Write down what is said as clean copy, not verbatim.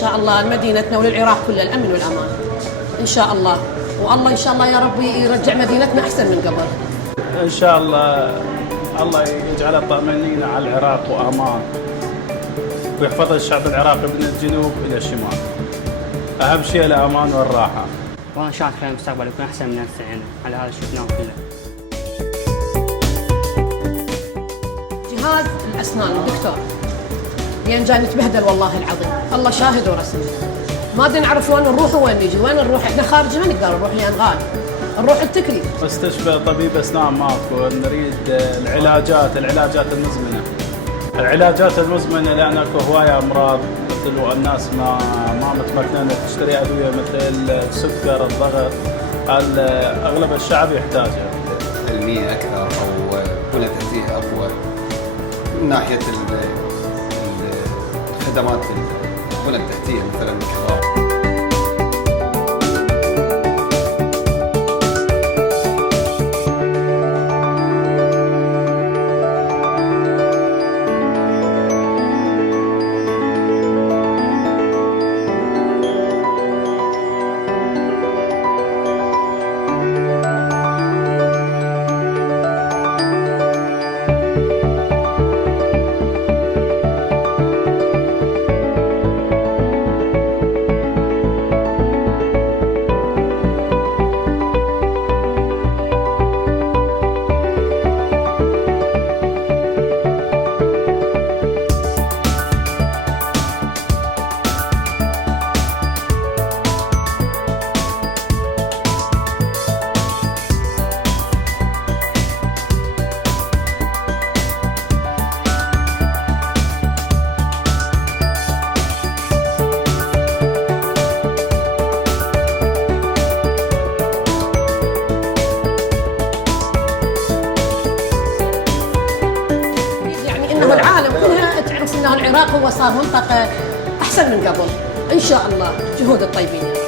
شاء الله لمدينتنا وللعراق كله الأمن والأمان إن شاء الله. والله إن شاء الله يا ربي يرجع مدينتنا أحسن من قبل إن شاء الله. الله يجعل طمأنينة على العراق وأمان، ويحفظ الشعب العراقي من الجنوب إلى الشمال. أهم شيء الأمان والراحة. والله شاء الله المستقبل يكون أحسن من هسه يعني على هذا شفناه كله. جهاز الأسنان الدكتور لين جاي نتبهدل والله العظيم، الله شاهد ورسمي. ما ادري نعرف وين نروح وين نجي، وين نروح احنا خارج ما نقدر نروح لان غالي، نروح التكلي. مستشفى طبيب أسنان ماكو، نريد العلاجات المزمنة. العلاجات المزمنة لأن اكو هواية أمراض مثل الناس ما متمكنة تشتري أدوية مثل السكر، الضغط، أغلب الشعب يحتاجها. علمية أكثر أو بنى تحتية أقوى من ناحية الخدمات البنى التحتية مثلا الكهرباء. والعالم كلها تعرف ان العراق هو صار منطقه احسن من قبل ان شاء الله. جهود الطيبين.